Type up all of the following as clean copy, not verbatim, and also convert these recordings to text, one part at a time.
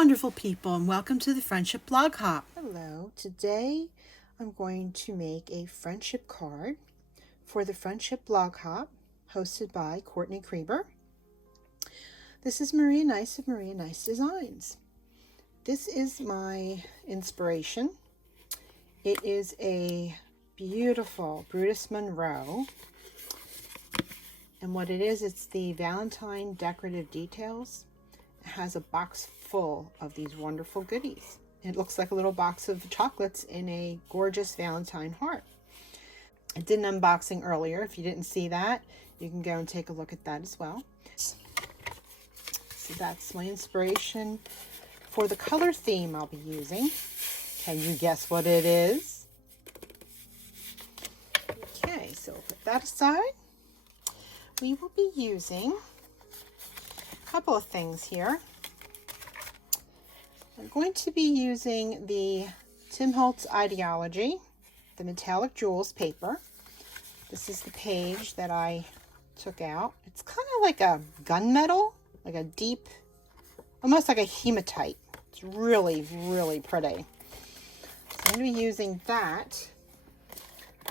wonderful people, and welcome to the Friendship Blog Hop. Hello, today I'm going to make a friendship card for the Friendship Blog Hop hosted by Courtney Kreeber. This is Maria Nice of Maria Nice Designs. This is my inspiration. It is a beautiful Brutus Monroe, and what it is, it's the Valentine Decorative Details. It has a box full of these wonderful goodies. It looks like a little box of chocolates in a gorgeous Valentine heart. I did an unboxing earlier. If you didn't see that, you can go and take a look at that as well. So that's my inspiration for the color theme I'll be using. Can you guess what it is? Okay, so we'll put that aside. We will be using a couple of things here. I'm going to be using the Holtz Idea-ology, the metallic jewels paper. This is the page that I took out. It's kind of like a gunmetal, like a deep, almost like a hematite. It's really, really pretty. So I'm going to be using that.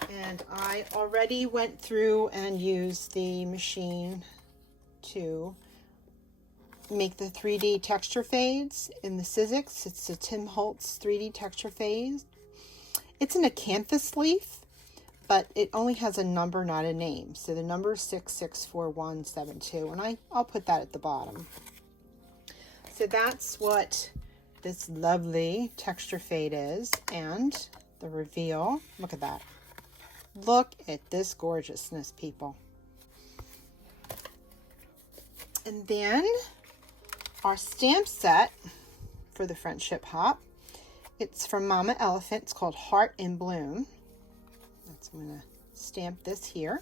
And I already went through and used the machine to make the 3D texture fades in the Sissix. It's a Holtz 3D texture fade. It's an acanthus leaf, but it only has a number, not a name. So the number is 664172, and I'll put that at the bottom. So that's what this lovely texture fade is, and the reveal. Look at that. Look at this gorgeousness, people. And then our stamp set for the Friendship Hop. It's from Mama Elephant. It's called Heart in Bloom. I'm going to stamp this here.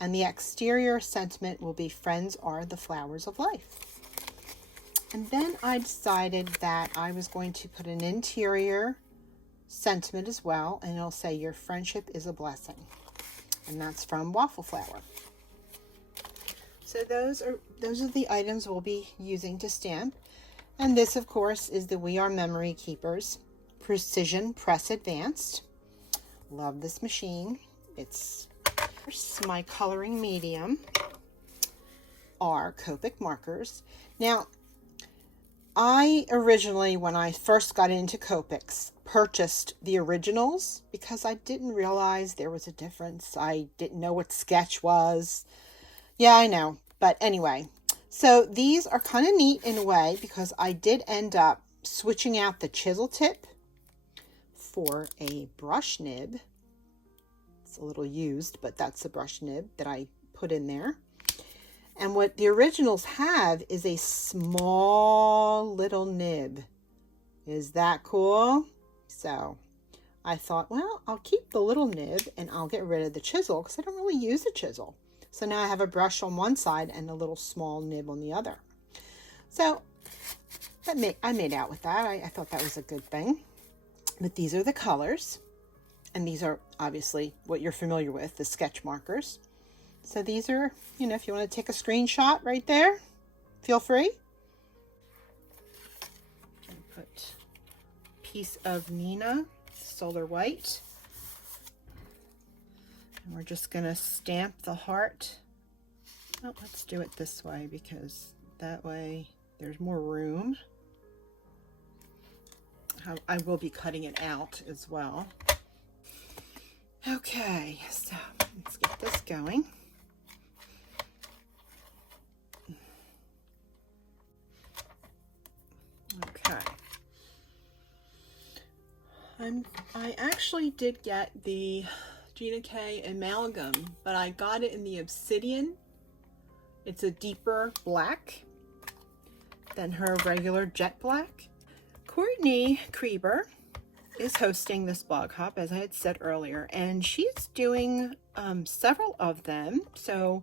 And the exterior sentiment will be friends are the flowers of life. And then I decided that I was going to put an interior sentiment as well, and it'll say your friendship is a blessing. And that's from Waffle Flower. So those are the items we'll be using to stamp. And this, of course, is the We Are Memory Keepers Precision Press Advanced. Love this machine. It's my coloring medium are Copic markers. Now, I originally, when I first got into Copics, purchased the originals because I didn't realize there was a difference. I didn't know what sketch was. Yeah, I know. But anyway, so these are kind of neat in a way because I did end up switching out the chisel tip for a brush nib. It's a little used, but that's the brush nib that I put in there. And what the originals have is a small little nib. Is that cool? So I thought, well, I'll keep the little nib and I'll get rid of the chisel because I don't really use the chisel. So now I have a brush on one side and a little small nib on the other. So I made out with that. I thought that was a good thing. But these are the colors. And these are obviously what you're familiar with, the sketch markers. So these are, you know, if you want to take a screenshot right there, feel free. Put a piece of Nina Solar White. And we're just going to stamp the heart. Oh, let's do it this way because that way there's more room. I will be cutting it out as well. Okay, so let's get this going. Okay. I actually did get the Gina K Amalgam, but I got it in the Obsidian. It's a deeper black than her regular jet black. Courtney Kreeber is hosting this blog hop, as I had said earlier, and she's doing several of them. So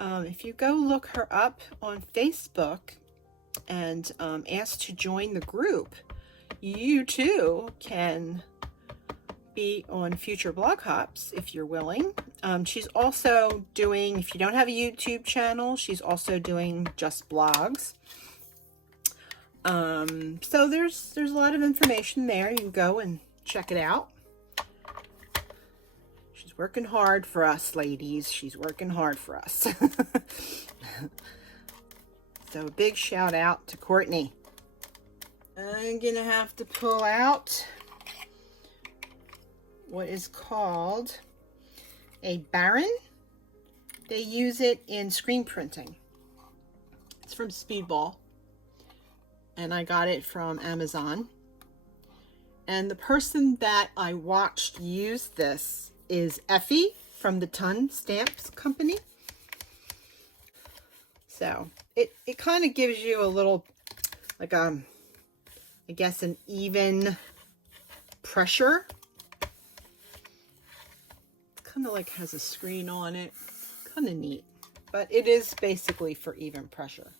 if you go look her up on Facebook and ask to join the group, you too can be on future blog hops if you're willing. She's also doing, if you don't have a YouTube channel, she's also doing just blogs. So there's a lot of information there. You can go and check it out. She's working hard for us, ladies. She's working hard for us. So a big shout out to Courtney. I'm gonna have to pull out what is called a Baron. They use it in screen printing. It's from Speedball, and I got it from Amazon. And the person that I watched use this is Effie from the Trinity Stamps company. So it kind of gives you a little, like I guess an even pressure. Kind of like has a screen on it. Kind of neat, but it is basically for even pressure.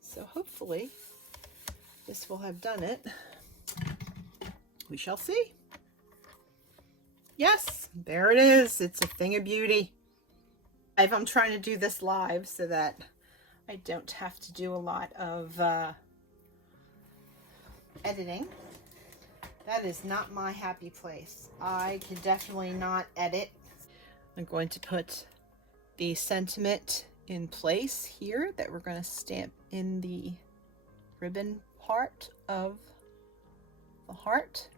So hopefully this will have done it. We shall see. Yes, there it is. It's a thing of beauty. I'm trying to do this live so that I don't have to do a lot of editing. That is not my happy place. I can definitely not edit. I'm going to put the sentiment in place here that we're going to stamp in the ribbon part of the heart.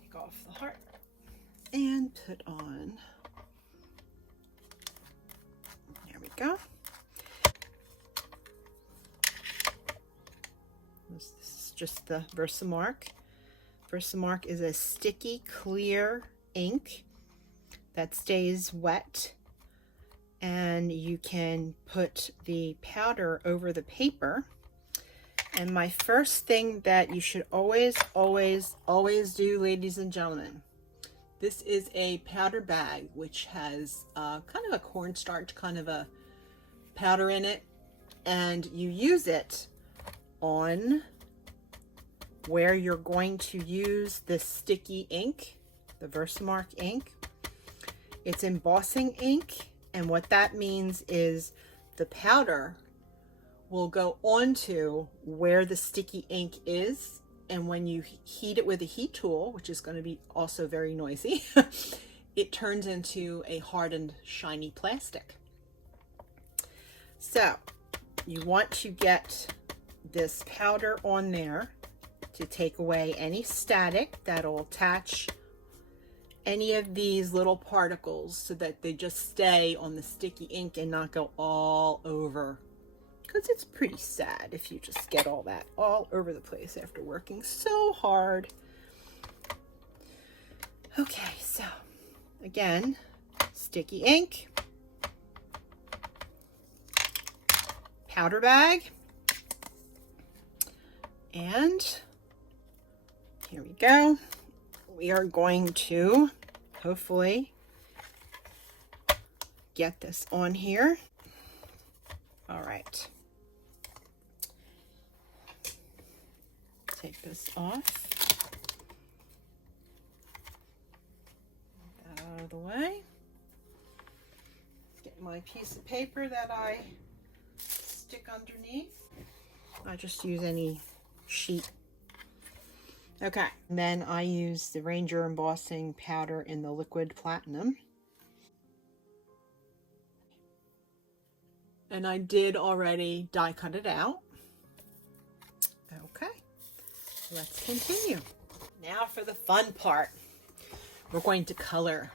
Take off the heart and put on, there we go. This is just the Versamark. Versamark is a sticky clear ink that stays wet, and you can put the powder over the paper. And my first thing that you should always do, ladies and gentlemen, this is a powder bag which has kind of a cornstarch kind of a powder in it, and you use it on where you're going to use this sticky ink, the Versamark ink. It's embossing ink, and what that means is the powder will go onto where the sticky ink is, and when you heat it with a heat tool, which is going to be also very noisy, it turns into a hardened, shiny plastic. So you want to get this powder on there to take away any static that'll attach any of these little particles so that they just stay on the sticky ink and not go all over, because it's pretty sad if you just get all that all over the place after working so hard. Okay, so again, sticky ink, powder bag, and here we go. We are going to hopefully get this on here. All right. Take this off. Get that out of the way. Get my piece of paper that I stick underneath. I just use any sheet. Okay, and then I use the Ranger embossing powder in the Liqiud Platinum. And I did already die cut it out. Okay, let's continue. Now for the fun part. We're going to color.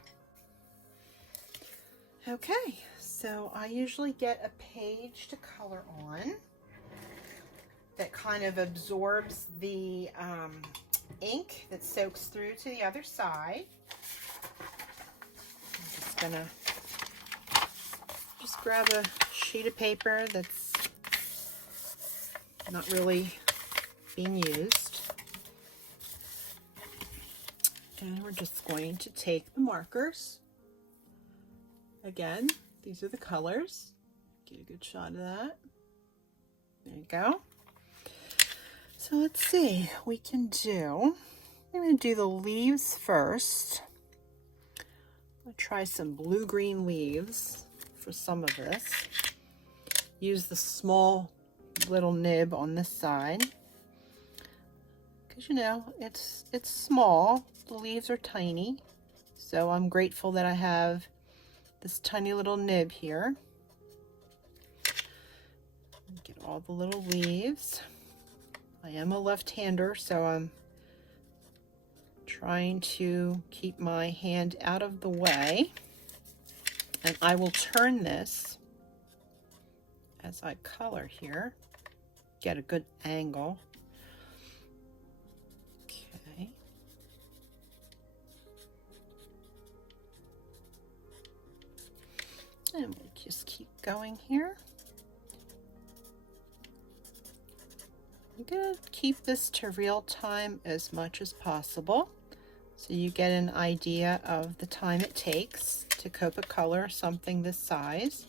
Okay, so I usually get a page to color on that kind of absorbs the ink that soaks through to the other side. I'm just gonna grab a sheet of paper that's not really being used, and we're just going to take the markers. Again, these are the colors. Get a good shot of that. There you go. So let's see, I'm going to do the leaves first. I'll try some blue-green leaves for some of this. Use the small little nib on this side. Because, you know, it's small. The leaves are tiny. So I'm grateful that I have this tiny little nib here. Get all the little leaves. I am a left-hander, so I'm trying to keep my hand out of the way. And I will turn this as I color here. Get a good angle. Okay. And we'll just keep going here. I'm going to keep this to real time as much as possible, so you get an idea of the time it takes to coat a color something this size.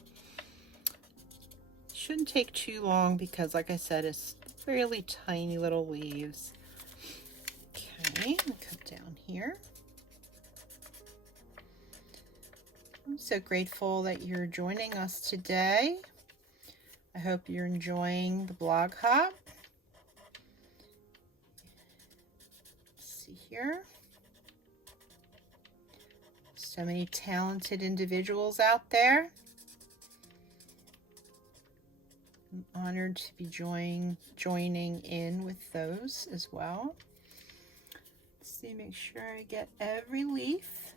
Shouldn't take too long because, like I said, it's fairly tiny little leaves. Okay, I'm gonna cut down here. I'm so grateful that you're joining us today. I hope you're enjoying the blog hop. Here. So many talented individuals out there. I'm honored to be joining in with those as well. Let's see, make sure I get every leaf.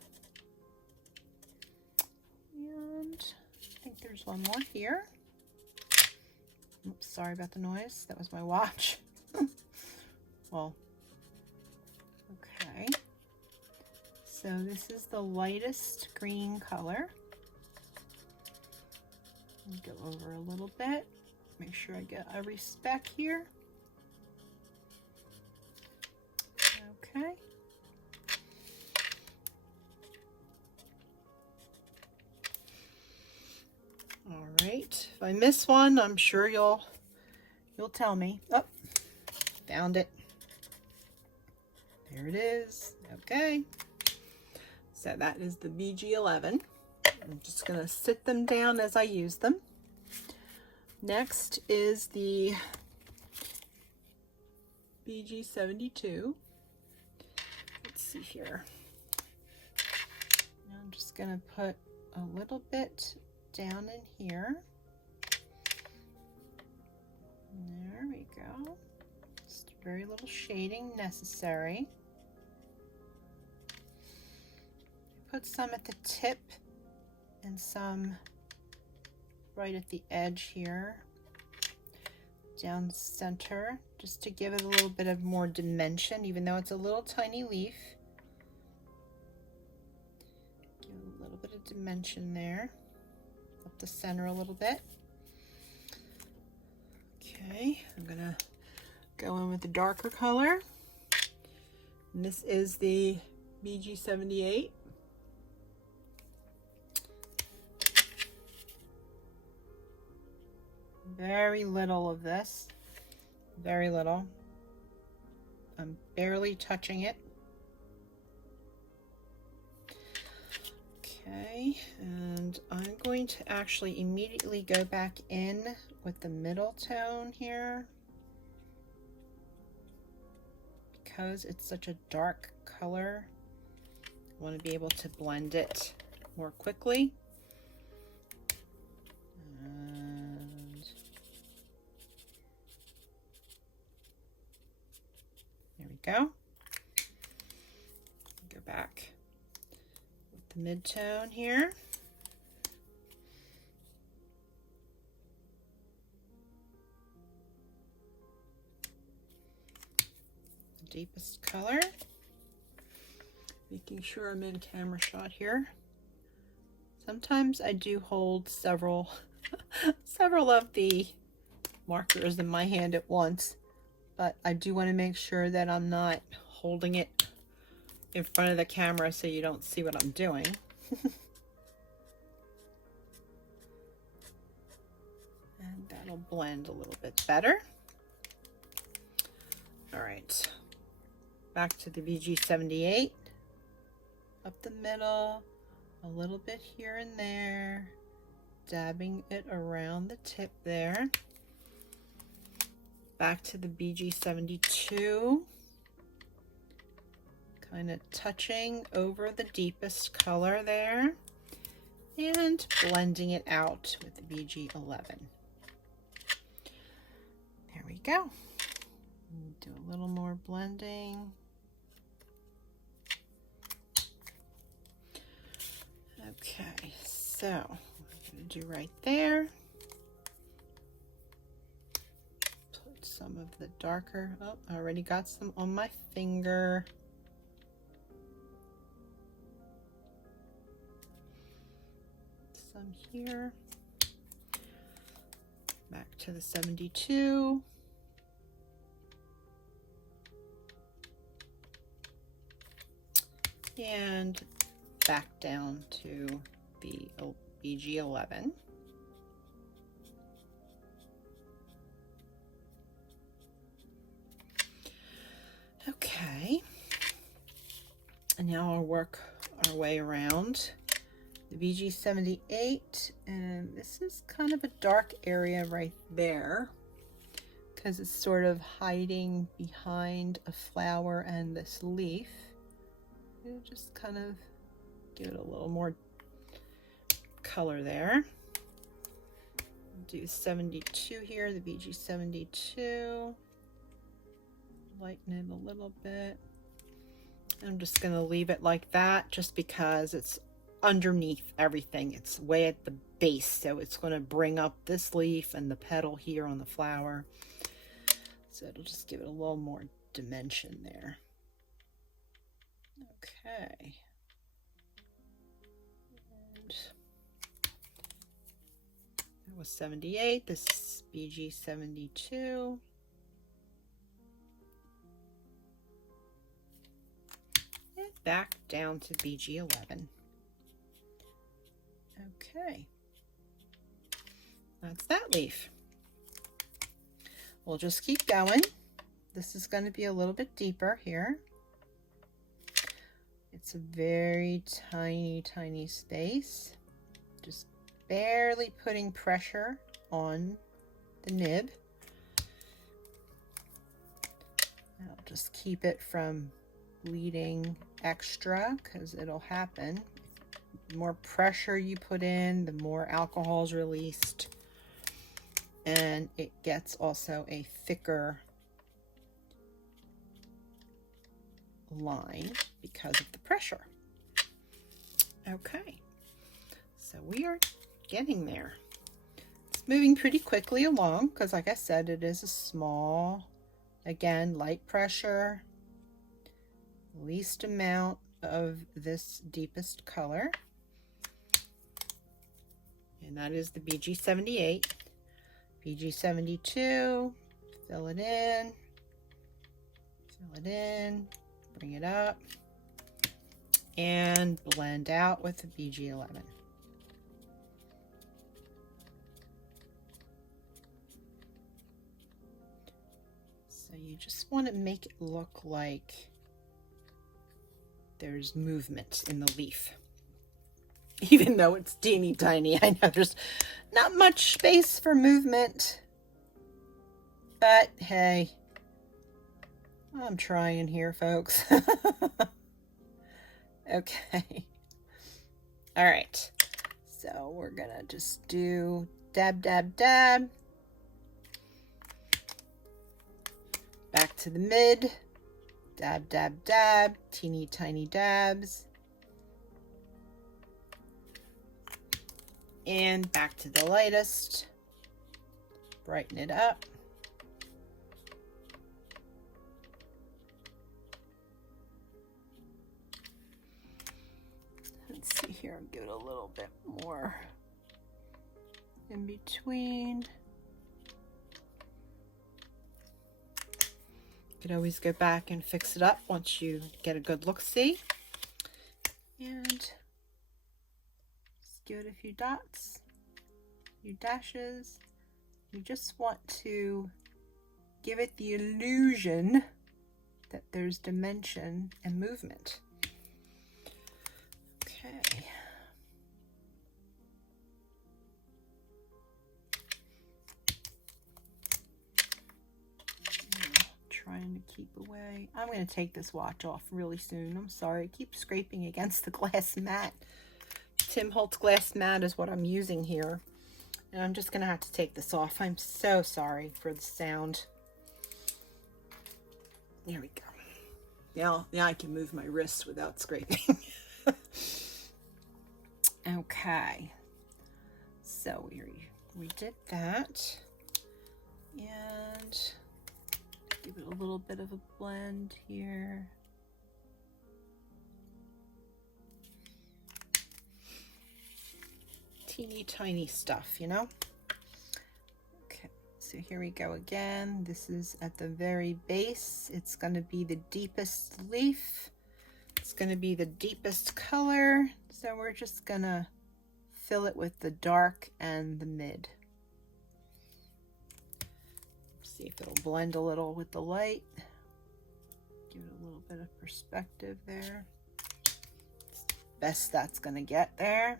And I think there's one more here. Oops, sorry about the noise. That was my watch. Well, okay, so this is the lightest green color. Go over a little bit, make sure I get every speck here. Okay. All right, if I miss one, I'm sure you'll tell me. Oh, found it. There it is. Okay. So that is the BG11. I'm just going to sit them down as I use them. Next is the BG72. Let's see here. I'm just going to put a little bit down in here. There we go. Just very little shading necessary. Put some at the tip and some right at the edge here, down center, just to give it a little bit of more dimension, even though it's a little tiny leaf. Give it a little bit of dimension there, up the center a little bit. Okay, I'm gonna go in with the darker color. And this is the BG78. Very little of this, very little. I'm barely touching it. Okay, and I'm going to actually immediately go back in with the middle tone here, because it's such a dark color. I want to be able to blend it more quickly. And there we go. Go back with the mid-tone here. The deepest color. Making sure I'm in camera shot here. Sometimes I do hold several of the markers in my hand at once, but I do want to make sure that I'm not holding it in front of the camera so you don't see what I'm doing. And that'll blend a little bit better. All right, back to the BG78. Up the middle, a little bit here and there, dabbing it around the tip there. Back to the BG72. Kind of touching over the deepest color there and blending it out with the BG11. There we go. Do a little more blending. Okay, so what I'm going to do right there, put some of the darker, oh, I already got some on my finger. Some here. Back to the 72. And back down to the BG11. Okay. And now I'll work our way around the BG78, and this is kind of a dark area right there because it's sort of hiding behind a flower and this leaf. You just kind of give it a little more color there. Do 72 here, the BG72. Lighten it a little bit. I'm just going to leave it like that just because it's underneath everything. It's way at the base, so it's going to bring up this leaf and the petal here on the flower. So it'll just give it a little more dimension there. Okay. And that was 78. This is BG 72. And back down to BG 11. Okay. That's that leaf. We'll just keep going. This is going to be a little bit deeper here. It's a very tiny space. Just barely putting pressure on the nib. I'll just keep it from bleeding extra because it'll happen. The more pressure you put in, the more alcohol is released. And it gets also a thicker line because of the pressure. Okay, so we are getting there. It's moving pretty quickly along because, like I said, it is a small, again, light pressure, least amount of this deepest color, and that is the BG78. BG72, fill it in, bring it up, and blend out with the BG11. So you just want to make it look like there's movement in the leaf. Even though it's teeny tiny, I know there's not much space for movement. But hey, I'm trying here, folks. Okay. All right. So we're gonna just do dab, dab, dab. Back to the mid. Dab, dab, dab. Teeny tiny dabs. And back to the lightest. Brighten it up. Let's see here, I'll give it a little bit more in between. You could always go back and fix it up once you get a good look-see. And just give it a few dots, a few dashes. You just want to give it the illusion that there's dimension and movement. Okay. keep away. I'm going to take this watch off really soon. I'm sorry. I keep scraping against the glass mat. Tim Holtz glass mat is what I'm using here. And I'm just going to have to take this off. I'm so sorry for the sound. There we go. Now I can move my wrist without scraping. Okay. So we did that. And give it a little bit of a blend here. Teeny tiny stuff, you know? Okay, so here we go again. This is at the very base. It's going to be the deepest leaf. It's going to be the deepest color. So we're just going to fill it with the dark and the mid. See if it'll blend a little with the light. Give it a little bit of perspective there. Best that's going to get there.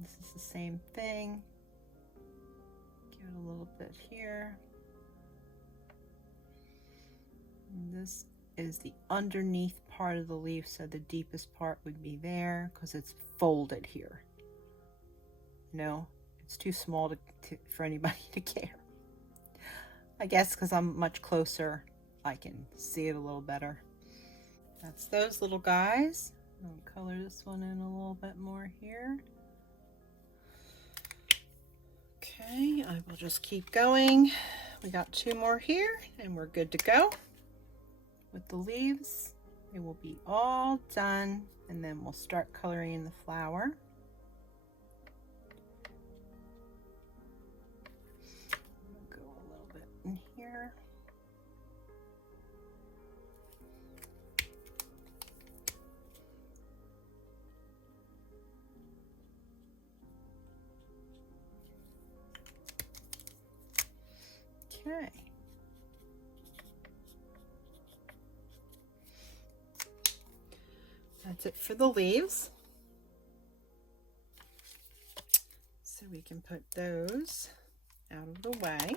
This is the same thing. Give it a little bit here. And this is the underneath part of the leaf, so the deepest part would be there because it's folded here. No, it's too small for anybody to care. I guess because I'm much closer, I can see it a little better. That's those little guys. I'll color this one in a little bit more here. Okay, I will just keep going. We got 2 more here and we're good to go with the leaves. They will be all done and then we'll start coloring in the flower. I'll go a little bit in here. Okay. That's it for the leaves. So we can put those out of the way.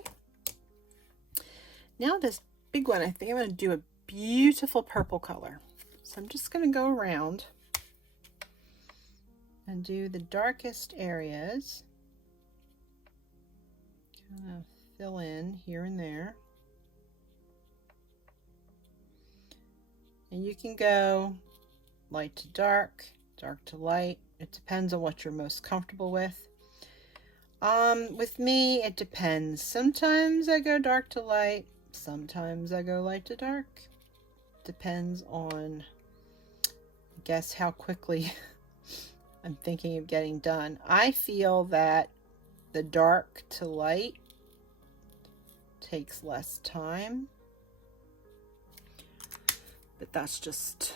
Now this big one, I think I'm going to do a beautiful purple color. So I'm just going to go around and do the darkest areas. Kind of fill in here and there. And you can go light to dark, dark to light. It depends on what you're most comfortable with. With me, it depends. Sometimes I go dark to light. Sometimes I go light to dark. Depends on, I guess, how quickly I'm thinking of getting done. I feel that the dark to light takes less time, but that's just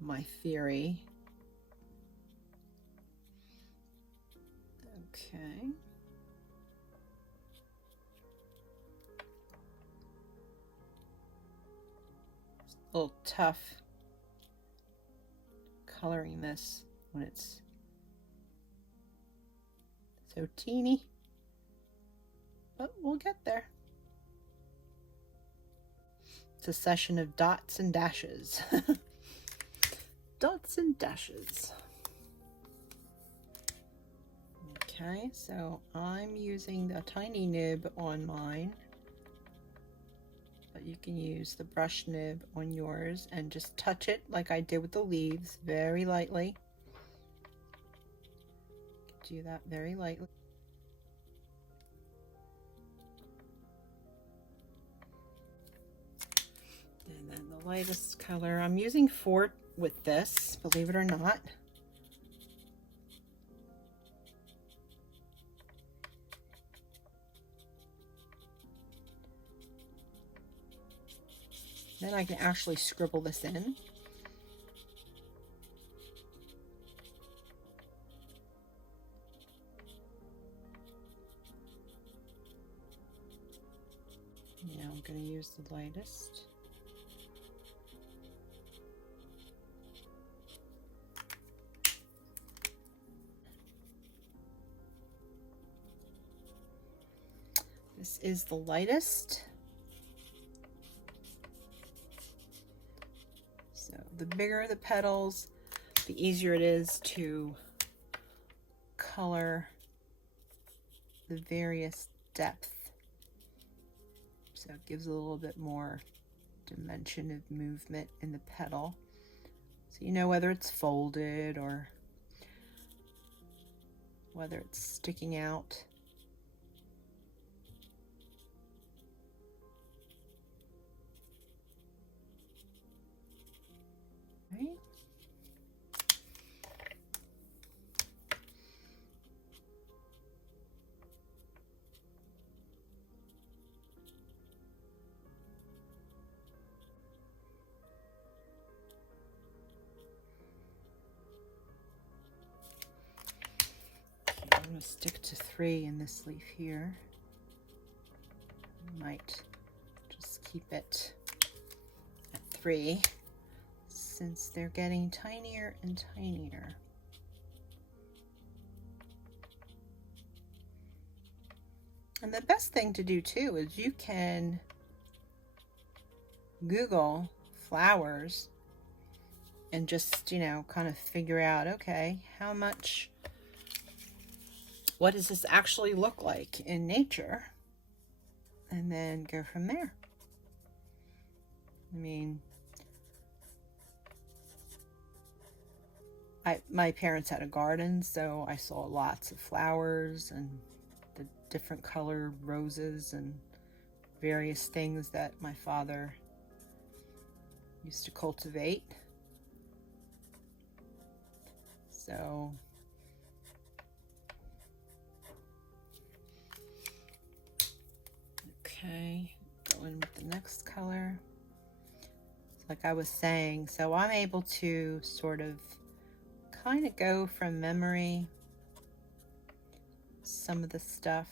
my theory. Okay. It's a little tough coloring this when it's so teeny, but we'll get there. It's a session of dots and dashes. Dots and dashes. Okay, so I'm using the tiny nib on mine, but you can use the brush nib on yours and just touch it like I did with the leaves, very lightly. Do that very lightly. And then the lightest color, I'm using Fort with this, believe it or not. Then I can actually scribble this in. Now I'm going to use the lightest. This is the lightest. So the bigger the petals, the easier it is to color the various depth. So it gives a little bit more dimension of movement in the petal. So you know whether it's folded or whether it's sticking out. Okay. I'm going to stick to 3 in this leaf here. I might just keep it at 3 since they're getting tinier and tinier. And the best thing to do too is you can Google flowers and just, you know, kind of figure out, okay, what does this actually look like in nature? And then go from there. I mean, my parents had a garden, so I saw lots of flowers and the different colored roses and various things that my father used to cultivate. So okay, go in with the next color. Like I was saying, so I'm able to sort of kind of go from memory some of the stuff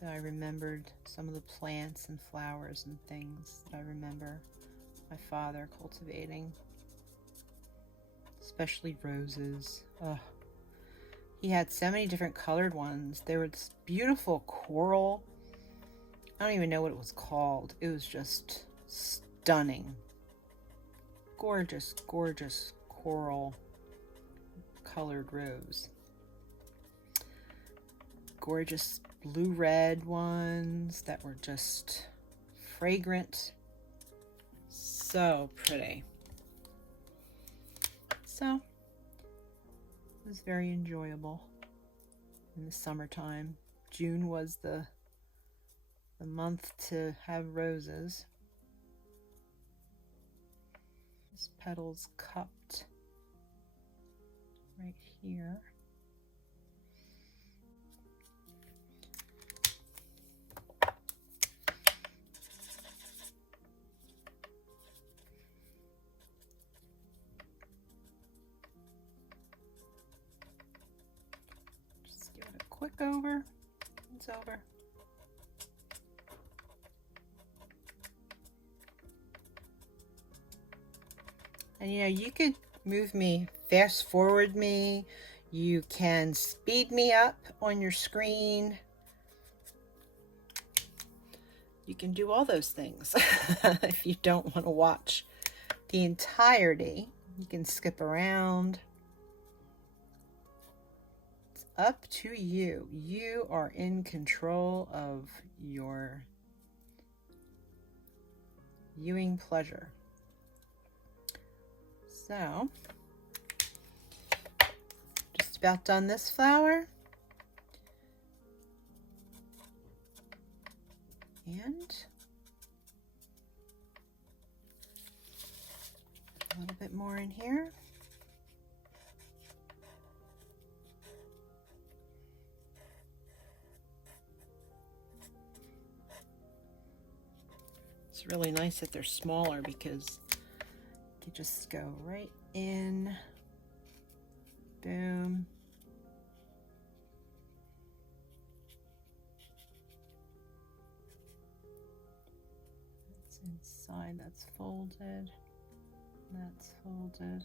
that I remembered, some of the plants and flowers and things that I remember my father cultivating, especially roses. Oh, he had so many different colored ones. There was this beautiful coral. I don't even know what it was called. It was just stunning. Gorgeous, gorgeous coral colored rose. Gorgeous blue-red ones that were just fragrant. So pretty. So it was very enjoyable in the summertime. June was the month to have roses. This petal's cupped right here. Just give it a quick over. It's over. And you know, you could move me, fast forward me, you can speed me up on your screen. You can do all those things. If you don't want to watch the entirety, you can skip around. It's up to you. You are in control of your viewing pleasure. So, just about done this flower. And a little bit more in here. It's really nice that they're smaller because you just go right in, boom. That's inside, that's folded, that's folded.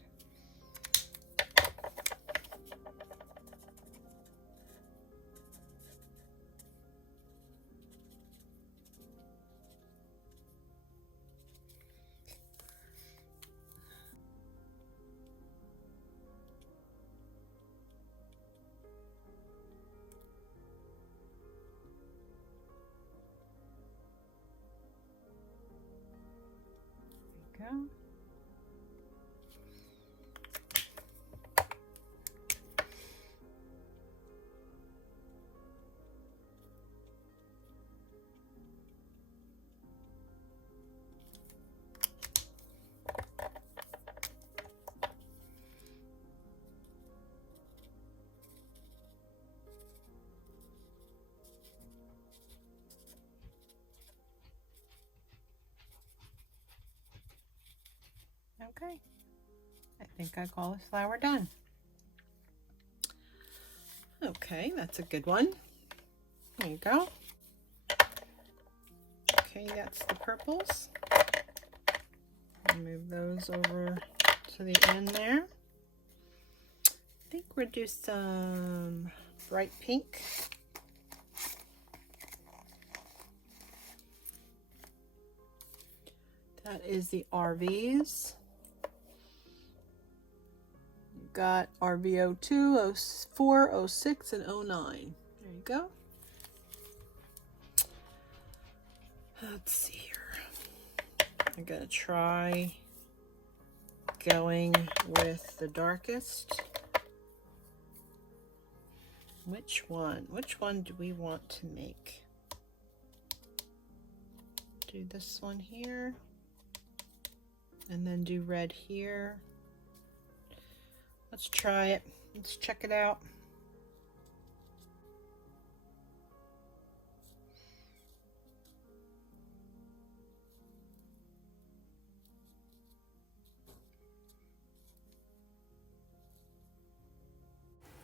go. Okay, I think I call this flower done. Okay, that's a good one. There you go. Okay, that's the purples. Move those over to the end there. I think we'll do some bright pink. That is the RVs. You've got RV02, 04, 06, and 09. There you go. Let's see here. I'm gonna try going with the darkest. Which one? Which one do we want to make? Do this one here. And then do red here. Let's try it. Let's check it out.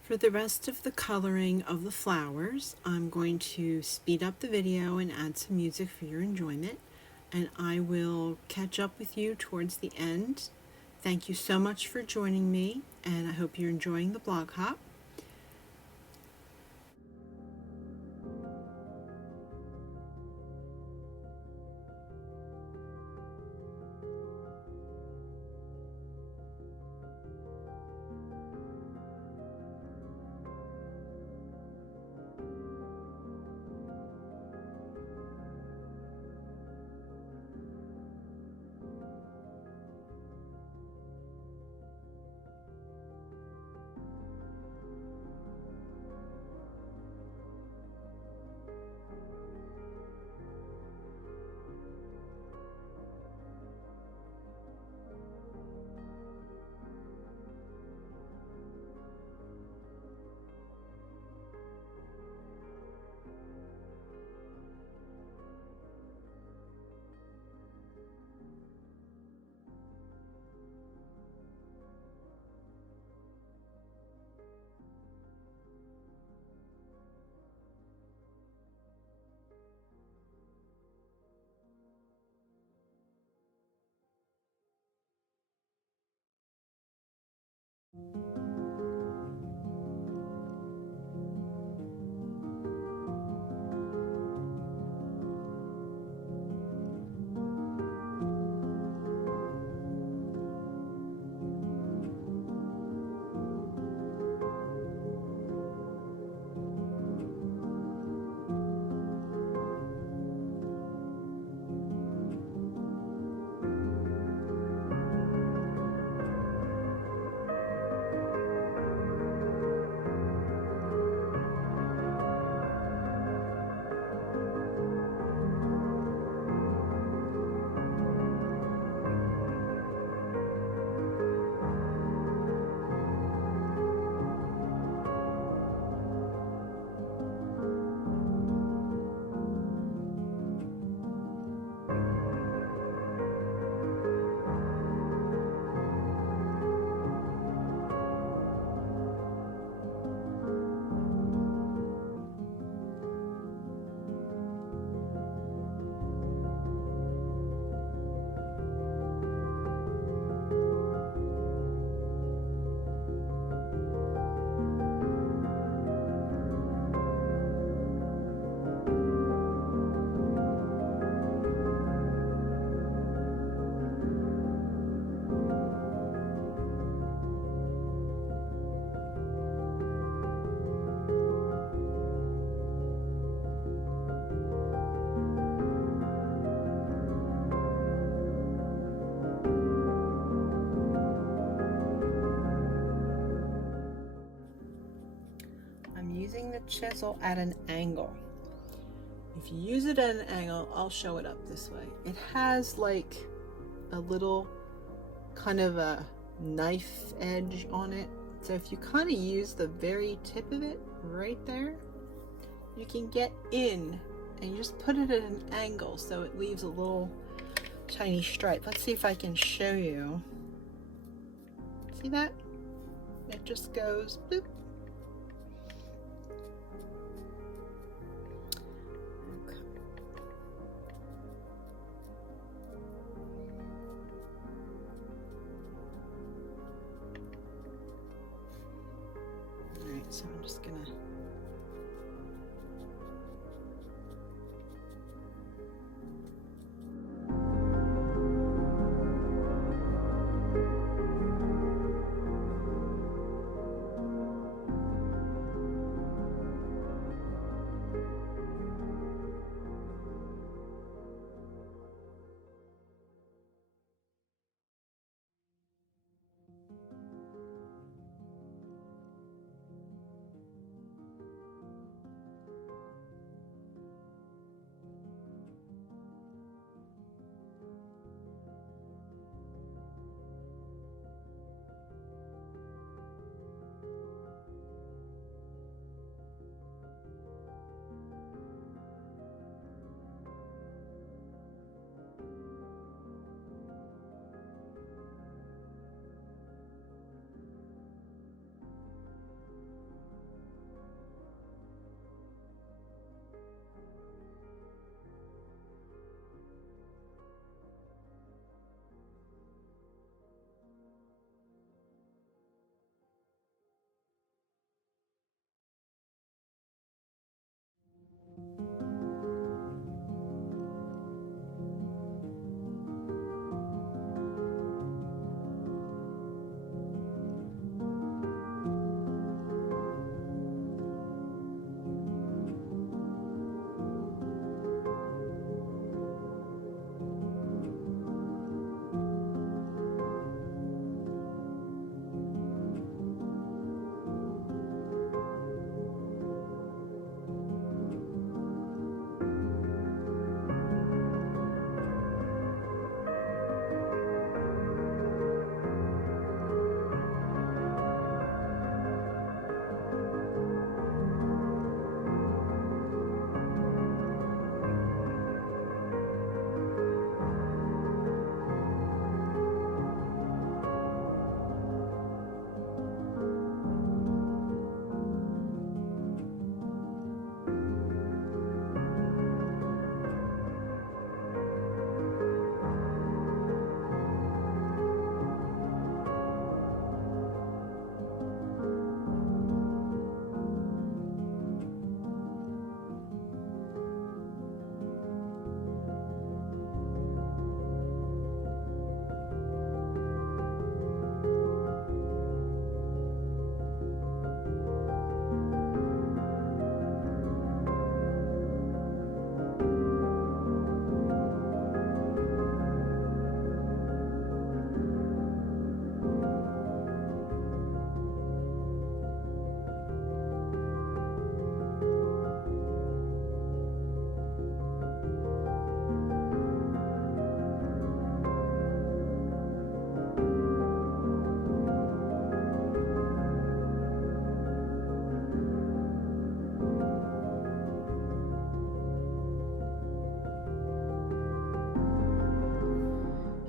For the rest of the coloring of the flowers, I'm going to speed up the video and add some music for your enjoyment, and I will catch up with you towards the end. Thank you so much for joining me, and I hope you're enjoying the blog hop. using the chisel at an angle. If you use it at an angle, I'll show it up this way. It has like a little kind of a knife edge on it. So if you kind of use the very tip of it right there, you can get in and you just put it at an angle so it leaves a little tiny stripe. Let's see if I can show you. See that? It just goes boop. Okay. All right, so I'm just gonna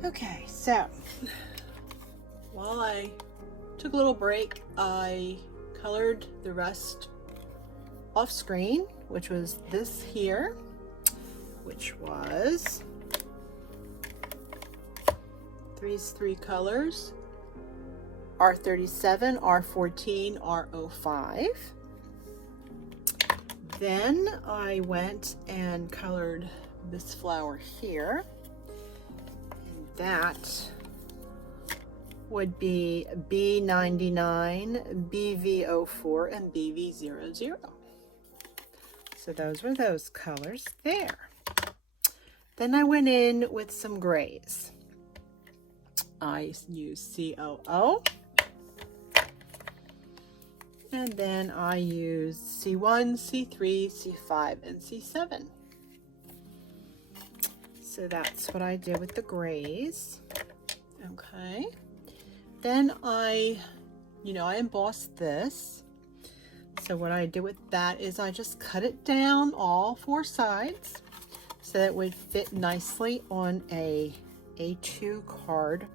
Okay, so while I took a little break, I colored the rest off screen, which was this here, which was these three colors. R37, R14, R05. Then I went and colored this flower here, and that would be B99, BV04, and BV00. So those were those colors there. Then I went in with some grays. I used COO. And then I use C1, C3, C5, and C7. So that's what I did with the grays. Okay. Then I embossed this. So what I did with that is I just cut it down all 4 sides so that it would fit nicely on a A2 card.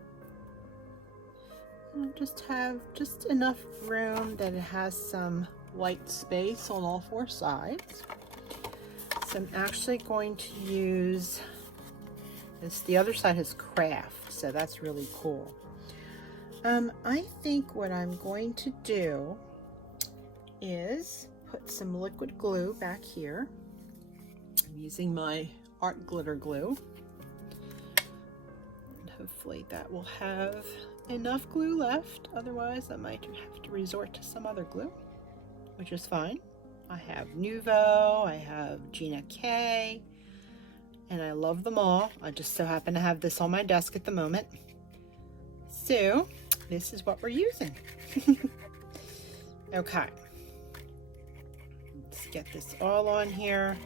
And just have just enough room that it has some white space on all 4 sides. So I'm actually going to use this. The other side has craft, so that's really cool. I think what I'm going to do is put some liquid glue back here. I'm using my art glitter glue. And hopefully that will have enough glue left. Otherwise, I might have to resort to some other glue, which is fine. I have Nuvo, I have Gina K, and I love them all. I just so happen to have this on my desk at the moment. So this is what we're using. Okay. Let's get this all on here.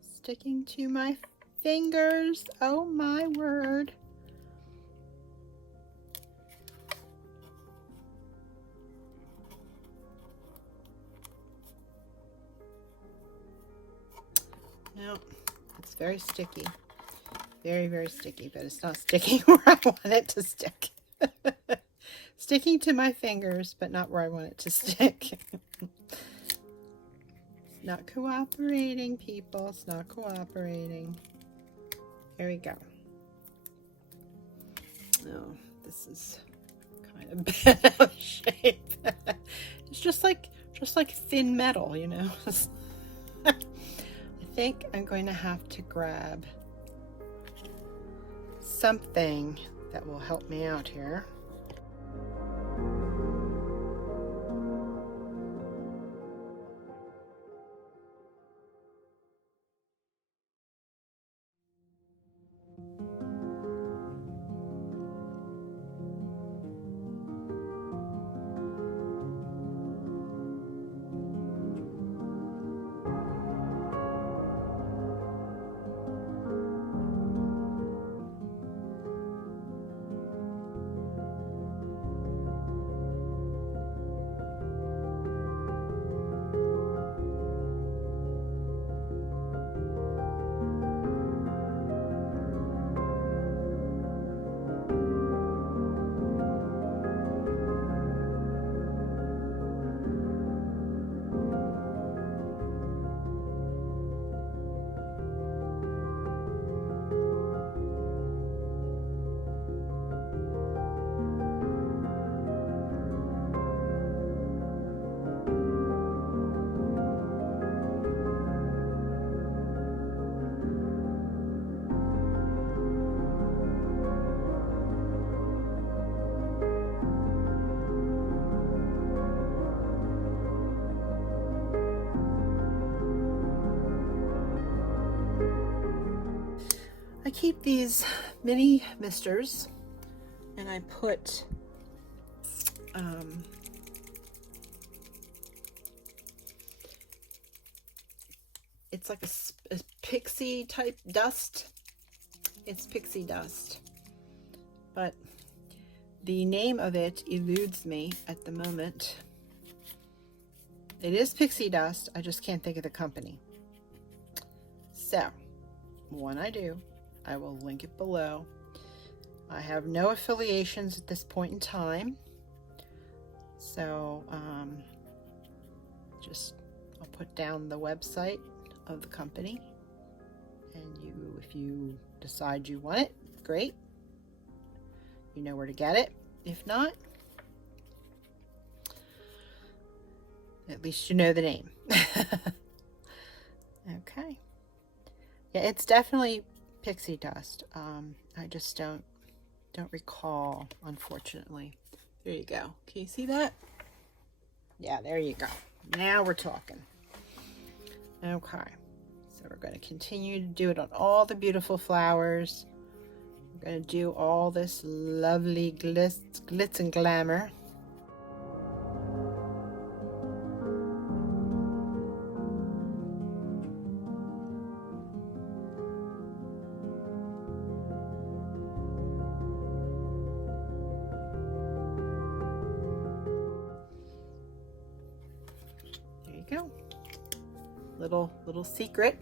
Sticking to my fingers. Oh my word. No, it's very sticky. Very, very sticky, but it's not sticking where I want it to stick. Sticking to my fingers, but not where I want it to stick. Not cooperating, people. It's not cooperating. There we go. Oh, this is kind of bad out of shape. It's just like thin metal, you know. I think I'm going to have to grab something that will help me out here. I keep these mini misters and I put it's like a pixie type dust. It's pixie dust, but the name of it eludes me at the moment. It is pixie dust, I just can't think of the company. So when I do, I will link it below. I have no affiliations at this point in time, so I'll put down the website of the company, and if you decide you want it, great, you know where to get it. If not, at least you know the name. Okay. Yeah, it's definitely pixie dust. I just don't recall, unfortunately. There you go. Can you see that? Yeah, there you go. Now we're talking. Okay. So we're going to continue to do it on all the beautiful flowers. We're going to do all this lovely glitz and glamour. There you go. Little secret.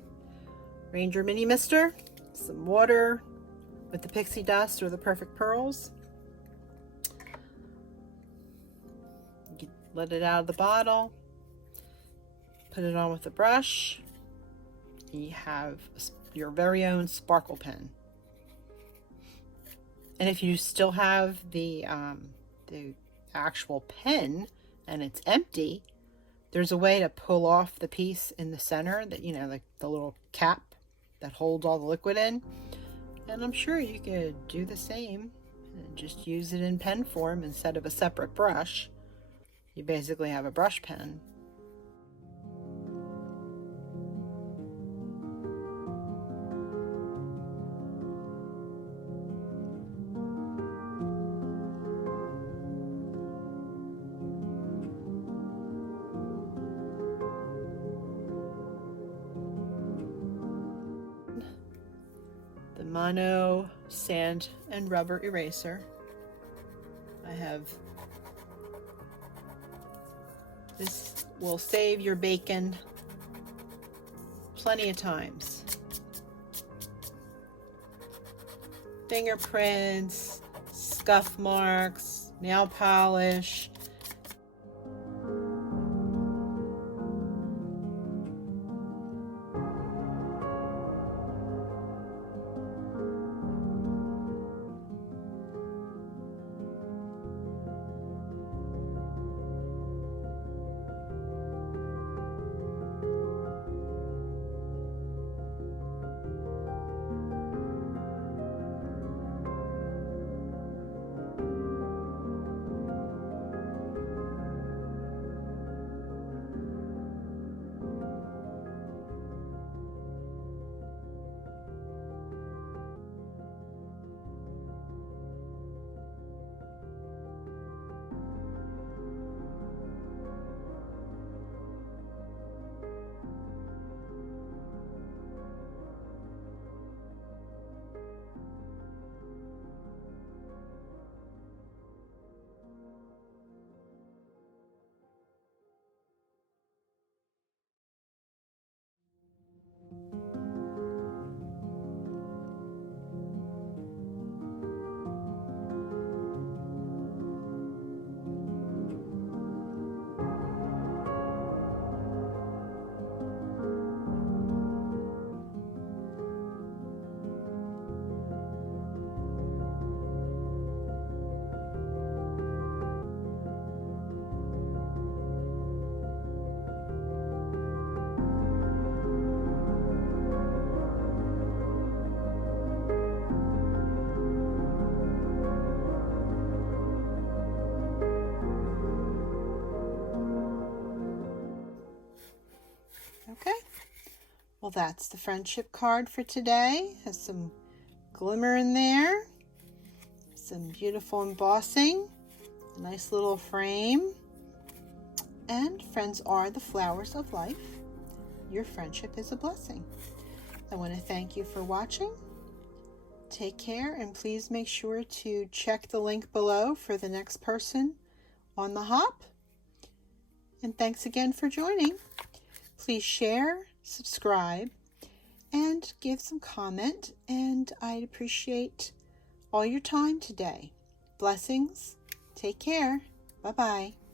Ranger mini mister, some water with the pixie dust or the perfect pearls. Let it out of the bottle, put it on with a brush, and you have your very own sparkle pen. And if you still have the actual pen and it's empty, there's a way to pull off the piece in the center that, you know, like the little cap that holds all the liquid in. And I'm sure you could do the same and just use it in pen form instead of a separate brush. You basically have a brush pen. The Monroe sand and rubber eraser. I have this, will save your bacon plenty of times. Fingerprints, scuff marks, nail polish. Okay, well that's the friendship card for today. Has some glimmer in there. Some beautiful embossing. A nice little frame. And friends are the flowers of life. Your friendship is a blessing. I want to thank you for watching. Take care, and please make sure to check the link below for the next person on the hop. And thanks again for joining. Please share, subscribe, and give some comment, and I'd appreciate all your time today. Blessings. Take care. Bye-bye.